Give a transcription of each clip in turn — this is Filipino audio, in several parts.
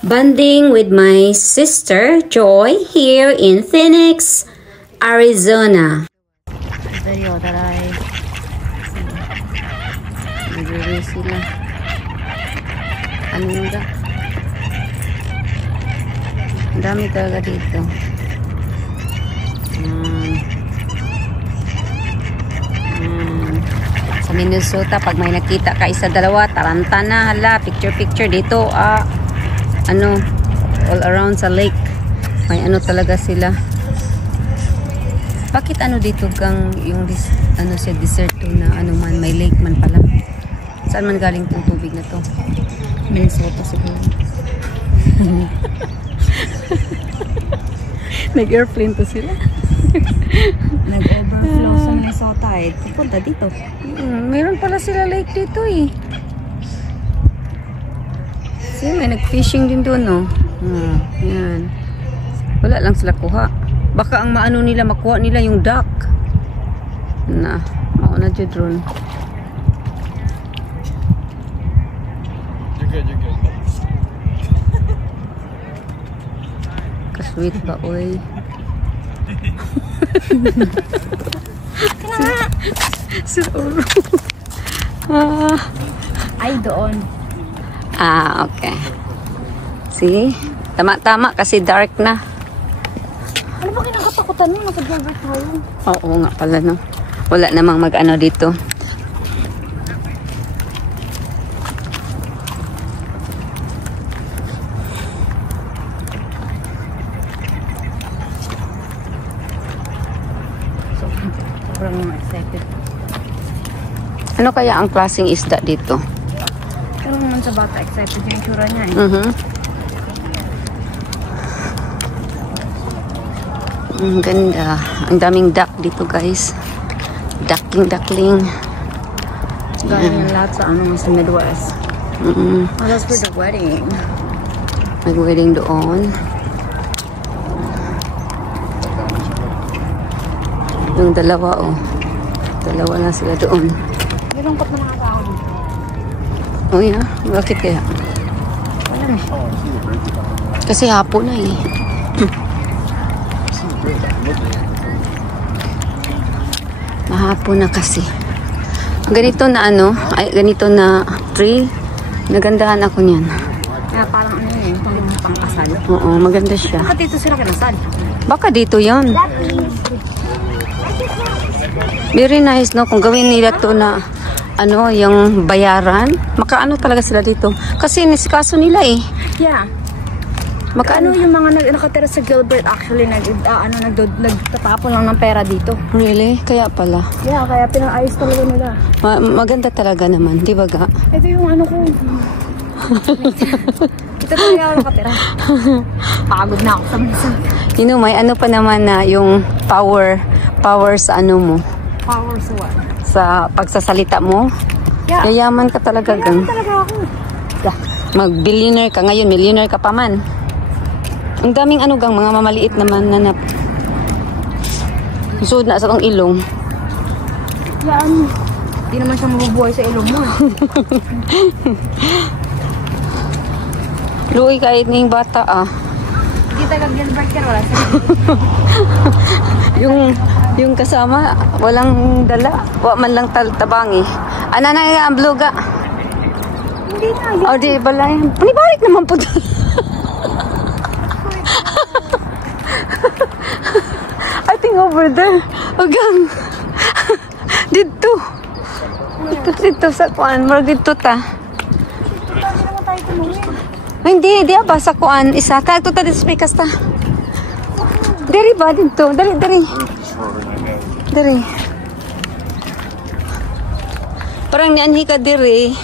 Bonding with my sister Joy here in Phoenix, Arizona. Video taray. Nagre sila. Ano ba? Ang dami talaga dito. Sa Minnesota, pag may nakita ka isa dalawa, taranta na, hala, picture dito, ano, all around sa lake. May ano talaga sila. Bakit ano dito kang yung ano siya, deserto na ano man, may lake man pala. Saan man galing tong tubig na to? Minnesota siguro. Nag-airplane to sila. Nag-overflow sa Minnesota eh. Pupunta dito. Meron pala sila lake dito eh. See, may nag-fishing din doon, no? Yan. Wala lang sila kuha. Baka ang maano nila, makuha nila yung duck. Na, mauna dyan drone. You're good. Kasweet ba, oy? Sir Oro. Ay, doon. Okay. See? Tama-tama kasi dark na. Ano ba kinakatakutan mo? Naka-driver tayo. Oo nga pala, no? Wala namang mag-ano dito. Sobrang excited. Ano kaya ang klaseng isda dito? Pero naman sa bata, excited yung itsura niya eh. Ang ganda. Ang daming duck dito, guys. Duckling. Galing yung lahat sa ano, sa Midwest. Oh, that's for the wedding. Nag-wedding doon. Yung dalawa, oh. Dalawa na sila doon. Nilungkot na mga tao dito. Oh, yeah. Bakit kaya? Wala na. Kasi hapon na eh. Mahapon na kasi. Ganito na ano, ay ganito na tree. Nagandahan ako niyan. Kaya parang ano yun, pang-kasal. Oo, maganda siya. Bakit dito sila kinasal? Baka dito yon. Very nice, no? Kung gawin nila to na ano, yung bayaran, makaano talaga sila dito. Kasi nisikaso nila eh. Yeah. Makaano? Ano yung mga nakatira sa Gilbert actually nagtatapon lang ng pera dito. Really? Kaya pala. Yeah, kaya pinang-ayos talaga nila. Maganda talaga naman, di ba ga? Ito yung ano ko. Ito talaga ako nakatira. Pagod na ako sa Minnesota. You know, may ano pa naman na yung power sa ano mo. Power sa what? Sa pagsasalita mo. Yeah. Yayaman ka talaga gang. Yayaman talaga ako. Mag-billionaire ka ngayon, millionaire ka pa man. Ang daming ano gang, mga mamaliit naman nanap. Suod na sa tong ilong. Yan. Hindi naman siya mabubuhay sa ilong mo. Luoy kahit ngayong bata Hindi taga-Gilbert yan, wala siya. yung kasama, walang dala. Wa man lang tabangi. Ana na ang bluga. Hindi na. Yan. O di balay. Panibalik naman po doon. I think over there. Agang. Dito. Dito sa kuan. Marag dito ta. Hindi naman tayo tumungin. Hindi, di ba sa kuan. Isa. Kagto ta dito sa pikas ta. Dari ba dito? Dari. Parang nianhi ka diri.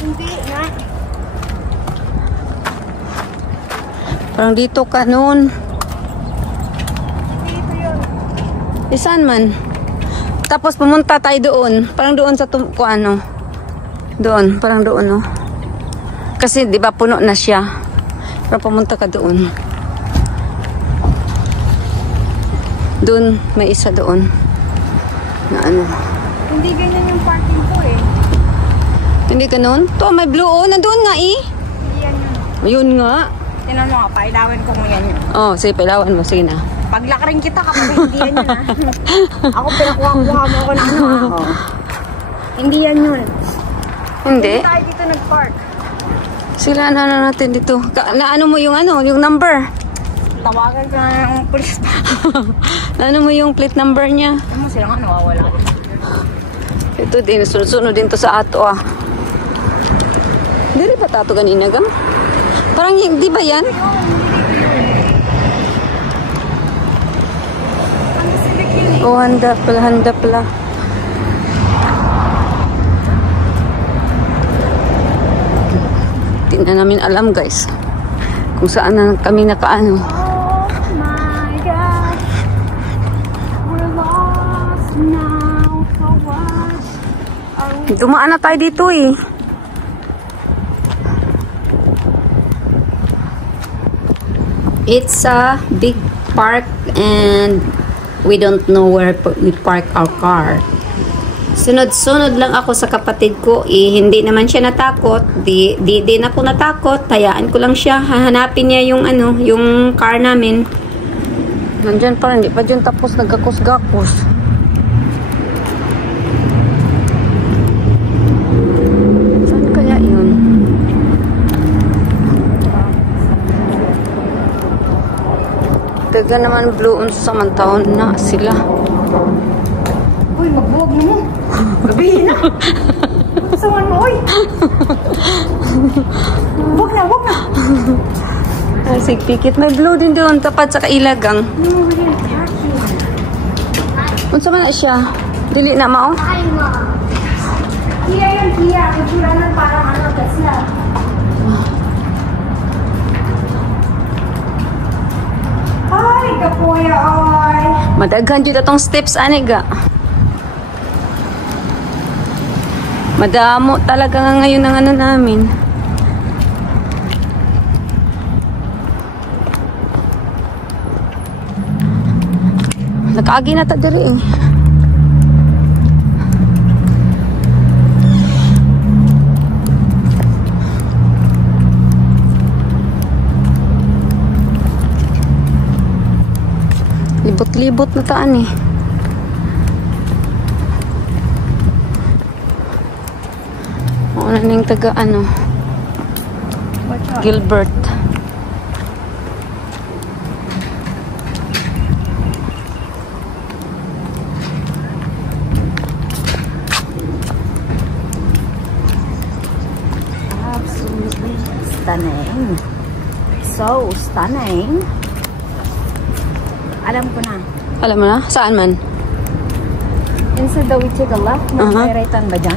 Hindi na. Parang dito ka noon. Dito yun. Isan man. Tapos pumunta tayo doon. Parang doon sa kuano. Doon, parang doon, no. Kasi 'di ba puno na siya. Pero pumunta ka doon. Doon, may isa doon. Na ano. Hindi ganyan yung parking ko eh. Hindi ganun? To, may blue. Oh, nandoon nga eh. Hindi yan yun. Ayun nga. Tinan mo, pailawin ko mo yan yun. Oh, sige, pailawan mo. Sige na. Paglakarin kita kapag hindi yan yun, ha? Ako, pinakuha mo ako na ano, ha? Oh. Hindi yan yun. Hindi? Hindi tayo dito nag-park. Sila na natin dito. Naano mo yung ano, yung number? Tawagan ka na ng police. Naano mo yung plate number niya? Ano mo sila nga nawawala? Ito din, sunod-sunod din to sa ato ah. Hindi rin pa tato ganina gang? Parang di ba yan? Oh, handa pala, handa pala. Di na namin alam guys kung saan na kami nakaano. Oh my God, we're lost now. So what? Dumaan na tayo dito eh. It's a big park and we don't know where we park our car. Sunod-sunod lang ako sa kapatid ko. Hindi naman siya natakot. Di din ako natakot. Hayaan ko lang siya. Hahanapin niya yung ano, yung car namin. Nandyan pa, hindi pa dyan tapos nagkakos-gakos. Saan kaya yun? Taga naman bloon sa mantaon na sila. Uy, magbuwag mo. Gabihin na. Sawan mo, uy. Wag na, wag na. Sige, pikit. May blue din doon. Tapat sa kailagang. No, we didn't catch you. Unsa man na siya? Dili na mao? Ay, ma. Kia yung Kia. Itsura ng parang ano, Tesla. Ay, kapuya, ay. Madaghan jud atong steps ani ga. Madamo talaga nga ngayon ang ano namin. Nakaagi na ta diri eh. Libot-libot na taan eh. Ano ning taga ano? Gilbert. Absolutely stunning. So stunning. Alam ko na. Alam mo na? Saan man? Instead that we take a left, may rightan ba dyan?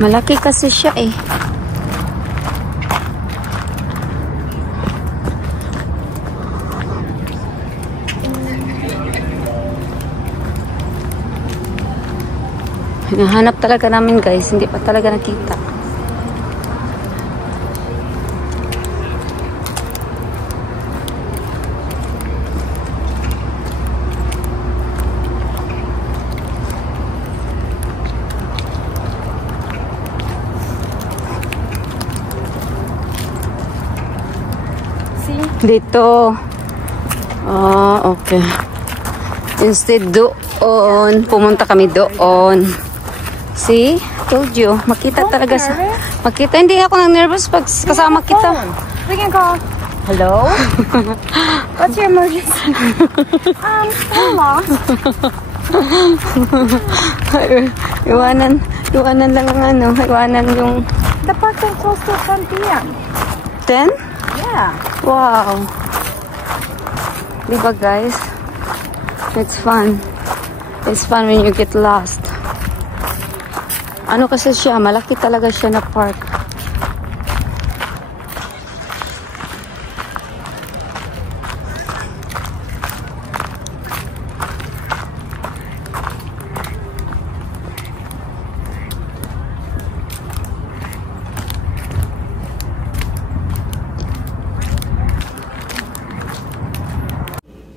Malaki kasi siya eh. Hinahanap talaga namin guys. Hindi pa talaga nakita. Dito. Oh, okay. Instead doon, pumunta kami doon. See? Told you. Makita talaga sa... Makita. Hindi ako nang-nervous pag kasama kita. We can call. Hello? What's your emergency? I'm lost. Iwanan lang ang ano. Iwanan yung... The park is close to 10 p.m. 10? Yeah. Wow. Diba guys? It's fun. It's fun when you get lost. Ano kasi siya? Malaki talaga siya na park.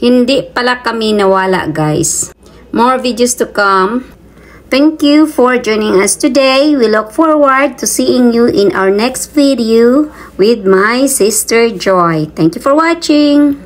Hindi pala kami nawala guys. More videos to come. Thank you for joining us today. We look forward to seeing you in our next video. with my sister Joy. Thank you for watching.